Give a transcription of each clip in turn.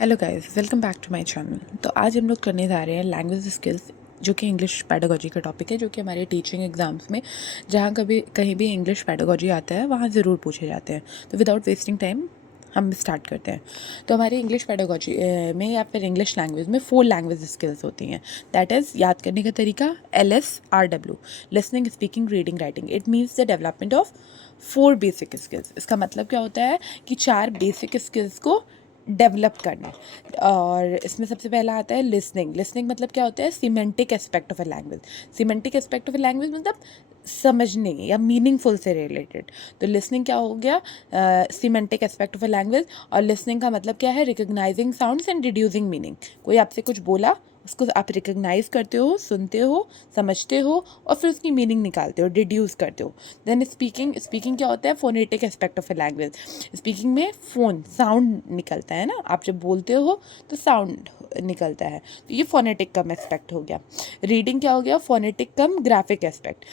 Hello guys, welcome back to my channel. तो आज हम लोग करने जा रहे हैं लैंग्वेज स्किल्स, जो कि इंग्लिश पेडागोजी का टॉपिक है, जो कि हमारे टीचिंग एग्जाम्स में जहाँ कभी कहीं भी इंग्लिश पेडागोजी आता है वहाँ ज़रूर पूछे जाते हैं। तो विदाउट वेस्टिंग टाइम हम स्टार्ट करते हैं। तो हमारी इंग्लिश पेडागोजी में या फिर इंग्लिश लैंग्वेज में 4 लैंग्वेज स्किल्स होती हैं। दैट इज़ याद करने का तरीका LSRW, listening, speaking, reading, writing. It means the development of 4 basic skills. इसका मतलब क्या होता है कि 4 बेसिक स्किल्स को डेवलप करना। और इसमें सबसे पहला आता है लिसनिंग। लिसनिंग मतलब क्या होता है? Semantic aspect of a language. Semantic aspect of a language मतलब समझने या मीनिंगफुल से रिलेटेड। तो लिसनिंग क्या हो गया? Semantic aspect of a language. और लिसनिंग का मतलब क्या है? Recognising sounds and reducing meaning. कोई आपसे कुछ बोला, उसको आप रिकग्नाइज करते हो, सुनते हो, समझते हो और फिर उसकी मीनिंग निकालते हो, डिड्यूस करते हो। Then speaking. स्पीकिंग क्या होता है? Phonetic aspect of a language. Speaking में फोन साउंड निकलता है ना, आप जब बोलते हो तो साउंड निकलता है, तो ये फोनेटिक कम एस्पेक्ट हो गया। रीडिंग क्या हो गया? फोनेटिक कम ग्राफिक एस्पेक्ट।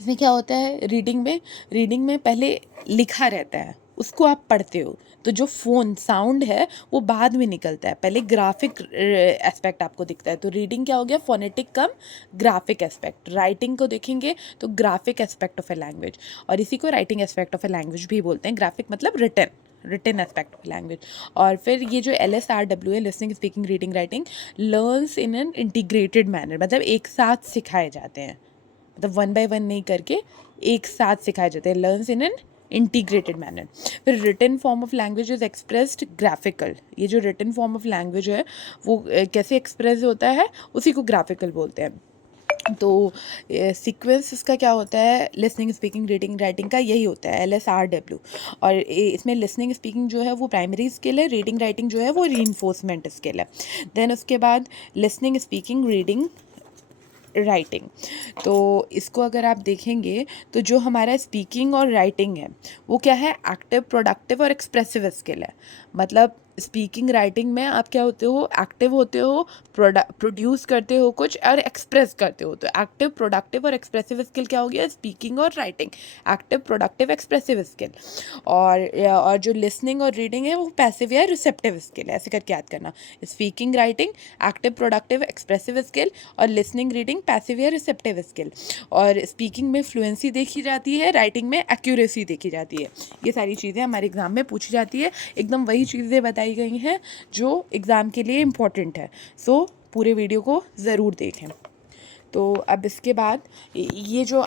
इसमें क्या होता है? रीडिंग में पहले लिखा रहता है, उसको आप पढ़ते हो, तो जो फोन साउंड है वो बाद में निकलता है, पहले ग्राफिक एस्पेक्ट आपको दिखता है। तो रीडिंग क्या हो गया? फोनेटिक कम ग्राफिक एस्पेक्ट। राइटिंग को देखेंगे तो graphic aspect of a language, और इसी को writing aspect of a language भी बोलते हैं। ग्राफिक मतलब रिटन एस्पेक्ट ऑफ लैंग्वेज। और फिर ये जो LSRW है, listening, speaking, reading, writing, learns in an integrated manner, मतलब एक साथ सिखाए जाते हैं, मतलब 1 बाय 1 नहीं करके एक साथ सिखाए जाते हैं। Learns in an integrated manner. फिर written form of language is expressed graphical. ये जो रिटन फॉर्म ऑफ लैंग्वेज है वो कैसे एक्सप्रेस होता है, उसी को ग्राफिकल बोलते हैं। तो सीक्वेंस इसका क्या होता है? लिसनिंग, स्पीकिंग, रीडिंग, राइटिंग का यही होता है, LSRW। और इसमें लिसनिंग, स्पीकिंग जो है वो प्राइमरी स्किल है, रीडिंग, राइटिंग जो है वो रीइंफोर्समेंट स्किल है। देन उसके बाद लिसनिंग, स्पीकिंग, रीडिंग, राइटिंग। तो इसको अगर आप देखेंगे तो जो हमारा स्पीकिंग और राइटिंग है वो क्या है? एक्टिव, प्रोडक्टिव और एक्सप्रेसिव स्किल है। मतलब स्पीकिंग, राइटिंग में आप क्या होते हो? एक्टिव होते हो, प्रोड्यूस करते हो कुछ और एक्सप्रेस करते हो। तो एक्टिव, प्रोडक्टिव और एक्सप्रेसिव स्किल क्या हो गया? स्पीकिंग और writing. Active, productive, expressive skill. और जो लिसनिंग और रीडिंग है वो पैसिव या रिसेप्टिव स्किल है। ऐसे करके याद करना। Speaking, writing, active, productive, expressive skill, और लिसनिंग, रीडिंग, पैसिव या रिसेप्टिव स्किल। और स्पीकिंग में फ्लुएंसी देखी जाती है, राइटिंग में एक्यूरेसी देखी जाती है। ये सारी चीज़ें हमारे एग्जाम में पूछी जाती है। एकदम वही चीज़ें बताई गई हैं जो एग्ज़ाम के लिए इम्पोर्टेंट है। सो पूरे वीडियो को ज़रूर देखें। तो अब इसके बाद ये जो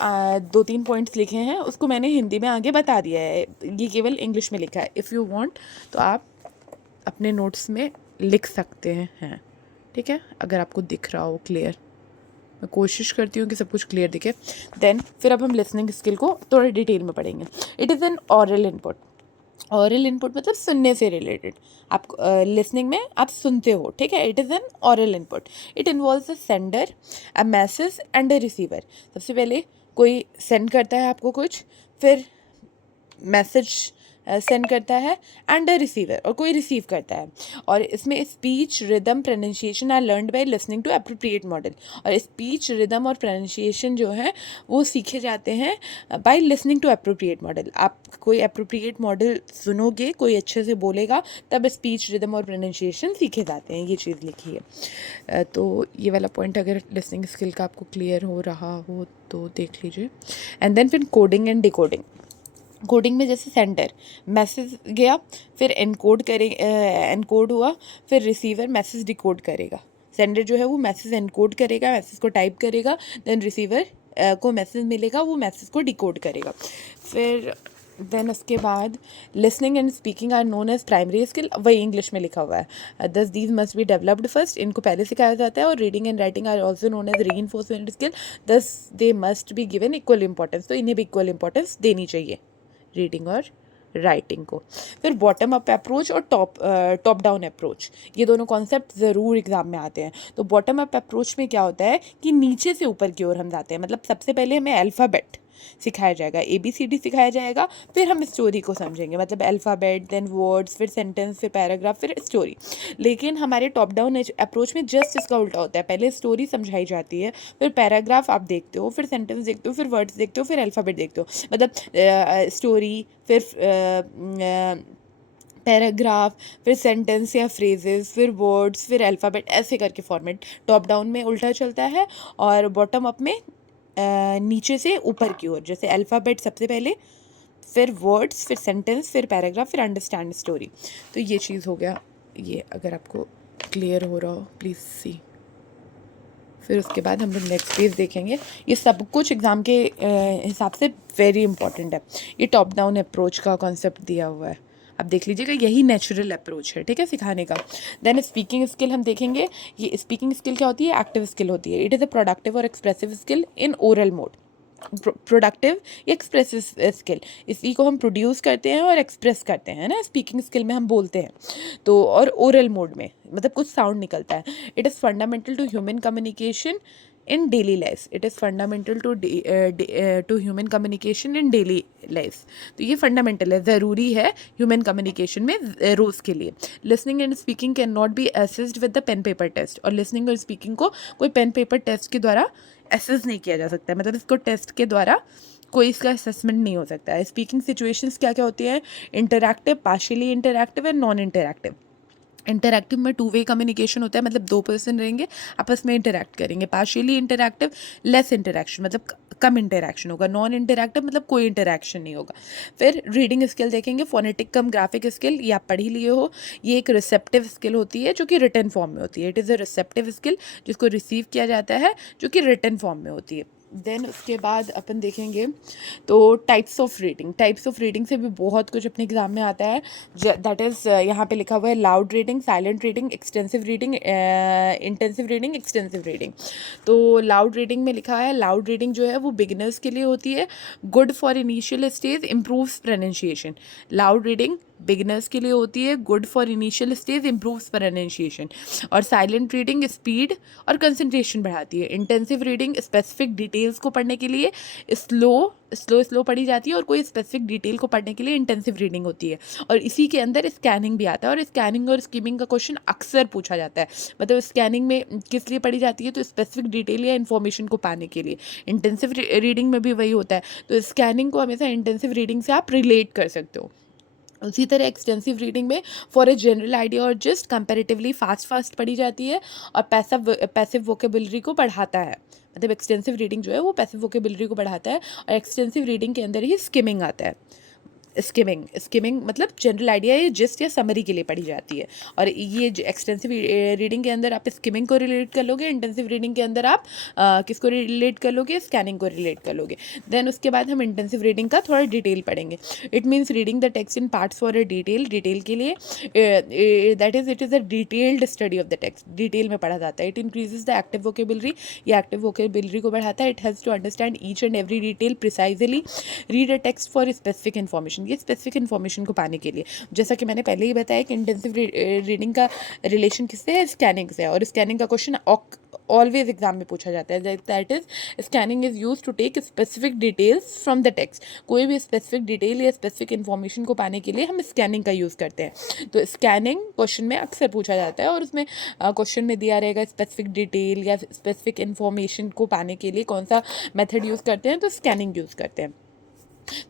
2-3 पॉइंट्स लिखे हैं उसको मैंने हिंदी में आगे बता दिया है, ये केवल इंग्लिश में लिखा है। इफ़ यू वांट तो आप अपने नोट्स में लिख सकते हैं, ठीक है, अगर आपको दिख रहा हो क्लियर। मैं कोशिश करती हूँ कि सब कुछ क्लियर दिखे। देन फिर अब हम लिसनिंग स्किल को थोड़ा डिटेल में पढ़ेंगे। It is an aural input. Aural input मतलब सुनने से रिलेटेड। आप लिसनिंग में आप सुनते हो, ठीक है। It is an aural input. It involves a sender, a message and a receiver. सबसे पहले कोई सेंड करता है आपको कुछ, फिर मैसेज सेंड करता है, एंड अ रिसीवर, और कोई रिसीव करता है। और इसमें speech, rhythm, pronunciation are learned by listening to appropriate model. और स्पीच, रिदम और प्रोनाउंसिएशन जो है वो सीखे जाते हैं by listening to appropriate model. आप कोई एप्रोप्रिएट मॉडल सुनोगे, कोई अच्छे से बोलेगा, तब स्पीच, रिदम और प्रोनाउंसिएशन सीखे जाते हैं। ये चीज़ लिखी है। तो ये वाला पॉइंट अगर लिसनिंग स्किल का आपको क्लियर हो रहा हो तो देख लीजिए। एंड देन फिर कोडिंग एंड डिकोडिंग। कोडिंग में जैसे सेंडर, मैसेज गया, फिर एनकोड हुआ, फिर रिसीवर मैसेज डिकोड करेगा। सेंडर जो है वो मैसेज एनकोड करेगा, मैसेज को टाइप करेगा, देन रिसीवर को मैसेज मिलेगा, वो मैसेज को डिकोड करेगा। फिर देन उसके बाद listening and speaking are known as primary skill, वही इंग्लिश में लिखा हुआ है। Thus these must be developed first, इनको पहले सिखाया जाता है। और reading and writing are also known as reinforcement skill, thus they must be given equal importance. तो इन्हें भी इक्वल इंपॉर्टेंस देनी चाहिए, रीडिंग और राइटिंग को। फिर बॉटम अप अप्रोच और टॉप डाउन अप्रोच, ये दोनों कॉन्सेप्ट ज़रूर एग्जाम में आते हैं। तो बॉटम अप अप्रोच में क्या होता है कि नीचे से ऊपर की ओर हम जाते हैं। मतलब सबसे पहले हमें अल्फ़ाबेट सिखाया जाएगा, ABCD सिखाया जाएगा, फिर हम स्टोरी को समझेंगे। मतलब अल्फ़ाबेट, देन वर्ड्स, फिर सेंटेंस, फिर पैराग्राफ, फिर स्टोरी। लेकिन हमारे टॉप डाउन अप्रोच में जस्ट इसका उल्टा होता है। पहले स्टोरी समझाई जाती है, फिर पैराग्राफ आप देखते हो, फिर सेंटेंस देखते हो, फिर वर्ड्स देखते हो, फिर अल्फ़ाबेट देखते हो। मतलब स्टोरी, फिर पैराग्राफ, फिर सेंटेंस या फ्रेजेस, फिर वर्ड्स, फिर अल्फ़ाबेट, ऐसे करके फॉर्मेट टॉप डाउन में उल्टा चलता है और बॉटम अप में नीचे से ऊपर की ओर, जैसे अल्फ़ाबेट सबसे पहले, फिर वर्ड्स, फिर सेंटेंस, फिर पैराग्राफ, फिर अंडरस्टैंड स्टोरी। तो ये चीज़ हो गया। ये अगर आपको क्लियर हो रहा हो प्लीज़ सी। फिर उसके बाद हम लोग नेक्स्ट पेज देखेंगे। ये सब कुछ एग्ज़ाम के हिसाब से वेरी इंपॉर्टेंट है। ये टॉप डाउन अप्रोच का कॉन्सेप्ट दिया हुआ है, आप देख लीजिएगा, यही नेचुरल अप्रोच है, ठीक है, सिखाने का। देन स्पीकिंग स्किल हम देखेंगे। ये स्पीकिंग स्किल क्या होती है? एक्टिव स्किल होती है। इट इज़ अ प्रोडक्टिव और expressive skill in oral mode. Productive या एक्सप्रेसिव स्किल, इसी को हम प्रोड्यूस करते हैं और एक्सप्रेस करते हैं ना, स्पीकिंग स्किल में हम बोलते हैं तो, और ओरल मोड में मतलब कुछ साउंड निकलता है। It is fundamental to human communication in daily life. It is fundamental to human communication in daily life. तो ये फंडामेंटल है, ज़रूरी है ह्यूमन कम्युनिकेशन में रोज़ के लिए। Listening and speaking can not be assist with the pen paper test. और लिसनिंग और स्पीकिंग को कोई पेन पेपर टेस्ट के द्वारा असेस नहीं किया जा सकता है, मतलब इसको टेस्ट के द्वारा कोई इसका असेसमेंट नहीं हो सकता है। स्पीकिंग सिचुएशंस क्या क्या होती हैं? Interactive, partially interactive and non interactive. Interactive में टू वे कम्युनिकेशन होता है, मतलब दो पर्सन रहेंगे आपस में इंटरैक्ट करेंगे। पार्शियली इंटरैक्टिव, लेस इंटरैक्शन, मतलब कम इंटरैक्शन होगा। नॉन इंटरैक्टिव मतलब कोई इंटरैक्शन नहीं होगा। फिर रीडिंग स्किल देखेंगे। फोनेटिक कम ग्राफिक स्किल, ये आप पढ़ ही लिए हो। ये एक रिसेप्टिव स्किल होती है जो कि रिटन फॉर्म में होती है। It is a receptive skill जिसको रिसीव किया जाता है, जो कि रिटन फॉर्म में होती है। देन उसके बाद अपन देखेंगे तो types of reading. Types of reading से भी बहुत कुछ अपने एग्जाम में आता है। दैट इज़ यहाँ पे लिखा हुआ है loud reading, silent reading, extensive reading, intensive reading, extensive reading. तो लाउड रीडिंग में लिखा है, लाउड रीडिंग जो है वो बिगिनर्स के लिए होती है, good for initial stage, improves pronunciation. Loud reading beginners के लिए होती है, good for initial stage, improves pronunciation. और साइलेंट रीडिंग स्पीड और कंसंट्रेशन बढ़ाती है। इंटेंसिव रीडिंग स्पेसिफिक डिटेल्स को पढ़ने के लिए स्लो पढ़ी जाती है, और कोई स्पेसिफिक डिटेल को पढ़ने के लिए इंटेंसिव रीडिंग होती है। और इसी के अंदर स्कैनिंग भी आता है, और स्कैनिंग और स्कीमिंग का क्वेश्चन अक्सर पूछा जाता है। मतलब स्कैनिंग में किस लिए पढ़ी जाती है? तो स्पेसिफिक डिटेल या इन्फॉर्मेशन को पाने के लिए। इंटेंसिव रीडिंग में भी वही होता है। तो स्कैनिंग को हमेशा इंटेंसिव रीडिंग से आप रिलेट कर सकते हो। उसी तरह एक्सटेंसिव रीडिंग में फॉर ए जनरल आइडिया और जस्ट कंपैरेटिवली फास्ट पढ़ी जाती है, और पैसिव वोकेबुलरी को बढ़ाता है। मतलब एक्सटेंसिव रीडिंग जो है वो पैसिव वोकेबुलरी को बढ़ाता है, और एक्सटेंसिव रीडिंग के अंदर ही स्किमिंग आता है। स्किमिंग मतलब जनरल आइडिया या जिस्ट या समरी के लिए पढ़ी जाती है। और ये एक्सटेंसिव रीडिंग के अंदर आप स्किमिंग को रिलेट कर लोगे, इंटेंसिव रीडिंग के अंदर आप किसको रिलेट कर लोगे? स्कैनिंग को रिलेट कर लोगे। देन उसके बाद हम इंटेंसिव रीडिंग का थोड़ा डिटेल पढ़ेंगे। It means reading the text in parts for a detail के लिए, that is it is a detailed study of the text, detail में पढ़ा जाता है। It increases the active vocabulary, ये एक्टिव वोकेबुलरी को बढ़ाता है। It has to understand each and every detail precisely, read a text for specific information, ये specific information को पाने के लिए। जैसा कि मैंने पहले ही बताया कि इंटेंसिव रीडिंग का रिलेशन किससे है? स्कैनिंग से है। और स्कैनिंग का क्वेश्चन ऑलवेज एग्जाम में पूछा जाता है। That is scanning is use to take specific details from the text. कोई भी स्पेसिफिक डिटेल या स्पेसिफिक इन्फॉर्मेशन को पाने के लिए हम स्कैनिंग का यूज़ करते हैं। तो स्कैनिंग क्वेश्चन में अक्सर पूछा जाता है, और उसमें क्वेश्चन में दिया रहेगा स्पेसिफिक डिटेल या स्पेसिफिक इन्फॉर्मेशन को पाने के लिए कौन सा मेथड यूज़ करते हैं? तो स्कैनिंग यूज़ करते हैं।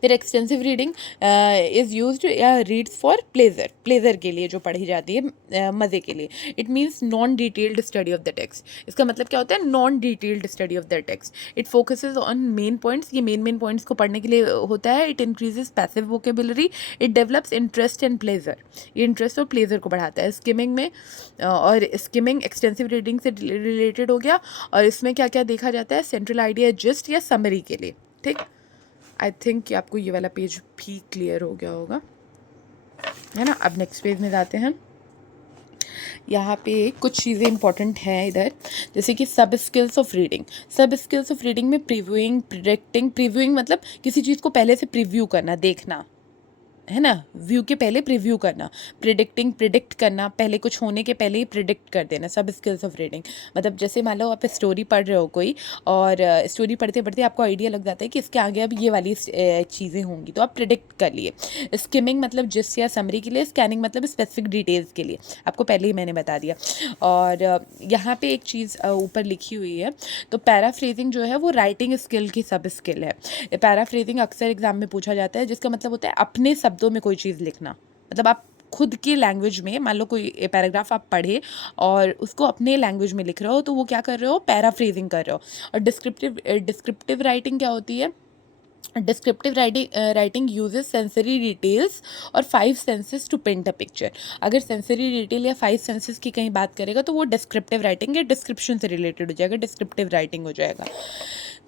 फिर एक्सटेंसिव रीडिंग इज़ यूज्ड या रीड्स फॉर प्लेजर के लिए जो पढ़ी जाती है, मज़े के लिए। It means non detailed study of the text. इसका मतलब क्या होता है? Non detailed study of the text. It focuses on main points, ये मेन पॉइंट्स को पढ़ने के लिए होता है। It increases passive vocabulary, it develops interest and pleasure, ये इंटरेस्ट और प्लेजर को बढ़ाता है। स्किमिंग में और स्किमिंग एक्सटेंसिव रीडिंग से रिलेटेड हो गया, और इसमें क्या क्या देखा जाता है? सेंट्रल आइडिया जस्ट या समरी के लिए, ठीक। आई थिंक कि आपको ये वाला पेज भी क्लियर हो गया होगा, है ना। अब नेक्स्ट पेज में जाते हैं। यहाँ पे कुछ चीज़ें इंपॉर्टेंट हैं इधर, जैसे कि सब स्किल्स ऑफ रीडिंग। सब स्किल्स ऑफ रीडिंग में प्रीव्यूइंग, प्रिडिक्टिंग। प्रीव्यूइंग मतलब किसी चीज़ को पहले से प्रीव्यू करना, देखना, है ना, व्यू के पहले प्रीव्यू करना। प्रिडिक्टिंग, प्रिडिक्ट करना, पहले कुछ होने के पहले ही प्रिडिक्ट कर देना। सब स्किल्स ऑफ रीडिंग मतलब जैसे मान लो आप स्टोरी पढ़ रहे हो कोई, और स्टोरी पढ़ते पढ़ते आपको आइडिया लग जाता है कि इसके आगे अब ये वाली चीज़ें होंगी, तो आप प्रिडिक्ट कर लिए। स्किमिंग मतलब जिस या समरी के लिए। स्कैनिंग मतलब स्पेसिफिक डिटेल्स के लिए, आपको पहले ही मैंने बता दिया। और यहाँ पे एक चीज़ ऊपर लिखी हुई है, तो पैराफ्रेजिंग जो है वो राइटिंग स्किल की सब स्किल है। पैराफ्रेजिंग अक्सर एग्जाम में पूछा जाता है, जिसका मतलब होता है अपने शब्दों में कोई चीज़ लिखना। मतलब आप खुद की लैंग्वेज में, मान लो कोई पैराग्राफ आप पढ़े और उसको अपने लैंग्वेज में लिख रहे हो, तो वो क्या कर रहे हो, पैराफ्रेजिंग कर रहे हो। और डिस्क्रिप्टिव राइटिंग क्या होती है? Descriptive writing uses sensory details और 5 senses to paint a picture. अगर सेंसरी डिटेल या 5 सेंसेस की कहीं बात करेगा तो वो डिस्क्रिप्टिव राइटिंग या डिस्क्रिप्शन से रिलेटेड हो जाएगा, डिस्क्रिप्टिव राइटिंग हो जाएगा।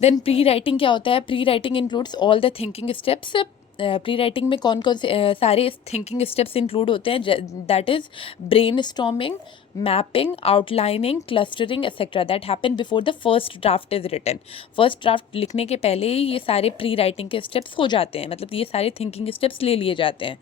देन प्री राइटिंग क्या होता है? Pre writing includes all the thinking steps. Pre writing में कौन कौन से सारे थिंकिंग स्टेप्स इंक्लूड होते हैं? That is brain storming, mapping, outlining, clustering etcetera, that happen before the first draft is written. First draft लिखने के पहले ही ये सारे प्री राइटिंग के स्टेप्स हो जाते हैं, मतलब ये सारे थिंकिंग स्टेप्स ले लिए जाते हैं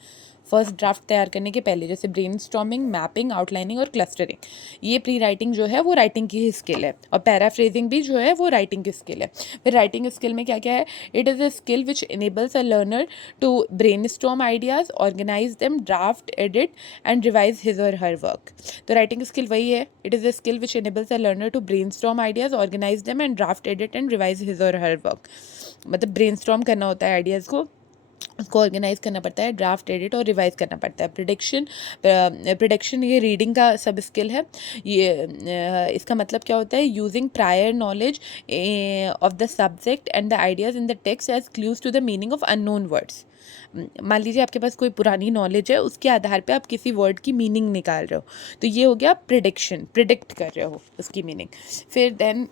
फर्स्ट ड्राफ्ट तैयार करने के पहले, जैसे ब्रेन स्टॉर्मिंग, मैपिंग, आउटलाइनिंग और क्लस्टरिंग। ये प्री राइटिंग जो है वो राइटिंग की ही स्किल है, और पैराफ्रेजिंग भी जो है वो राइटिंग की स्किल है। फिर राइटिंग स्किल में क्या क्या है? It is a skill which enables a learner to brain storm ideas, organize them, draft, edit and revise his और हर वर्क। तो राइटिंग स्किल वही है, it is a skill which enables a learner to brain storm ideas, organize them and draft, edit and revise his और her work. मतलब brain storm करना होता है ideas को, उसको ऑर्गेनाइज करना पड़ता है, ड्राफ्ट, एडिट और रिवाइज करना पड़ता है। प्रिडिक्शन ये रीडिंग का सब स्किल है। ये इसका मतलब क्या होता है? Using prior knowledge of the subject and the ideas in the text as clues to the meaning of unknown words. मान लीजिए आपके पास कोई पुरानी नॉलेज है, उसके आधार पे आप किसी वर्ड की मीनिंग निकाल रहे हो, तो ये हो गया प्रिडिक्शन, प्रिडिक्ट कर रहे हो उसकी मीनिंग। फिर देन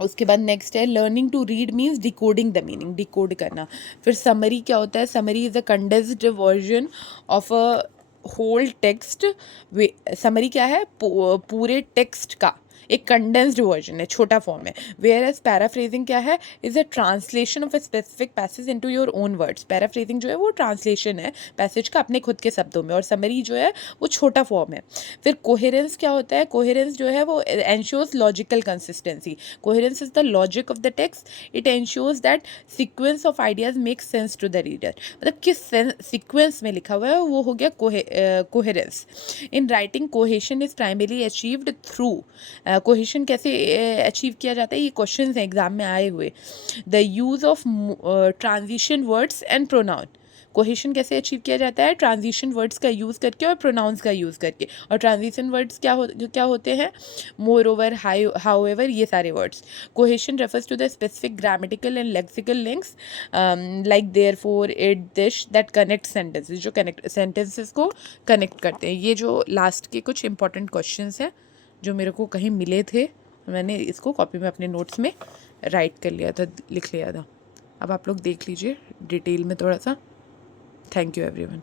उसके बाद नेक्स्ट है learning to read means decoding the meaning, decode करना। फिर समरी क्या होता है? Summary is a condensed version of a whole text. Summary क्या है? पूरे टेक्स्ट का एक कंडेंस्ड वर्जन है, छोटा फॉर्म है। वेयर एज पैराफ्रेजिंग क्या है? Is a translation of a specific passage into your own words. Paraphrasing जो है वो ट्रांसलेशन है पैसेज का अपने खुद के शब्दों में, और समरी जो है वो छोटा फॉर्म है। फिर कोहेरेंस क्या होता है? कोहेरेंस जो है वो ensures logical consistency. Coherence is the logic of the text, it ensures that sequence of ideas make sense to the reader. मतलब किस सीक्वेंस में लिखा हुआ है वो हो गया coherence. In writing cohesion is primarily achieved through, cohesion कैसे अचीव किया जाता है? ये क्वेश्चंस हैं एग्जाम में आए हुए। The use of transition words and pronoun. Cohesion कैसे अचीव किया जाता है? ट्रांजिशन वर्ड्स का यूज़ करके और प्रोनाउंस का यूज़ करके। और ट्रांजिशन वर्ड्स क्या होते हैं? मोर ओवर, हाउएवर, ये सारे words. Cohesion refers to the specific grammatical and lexical links like therefore, it, this, that connect sentences, जो कनेक्ट सेंटेंसेस को कनेक्ट करते हैं। ये जो लास्ट के कुछ इंपॉर्टेंट क्वेश्चंस हैं जो मेरे को कहीं मिले थे, मैंने इसको कॉपी में अपने नोट्स में राइट कर लिया था, लिख लिया था। अब आप लोग देख लीजिए डिटेल में थोड़ा सा। Thank you everyone.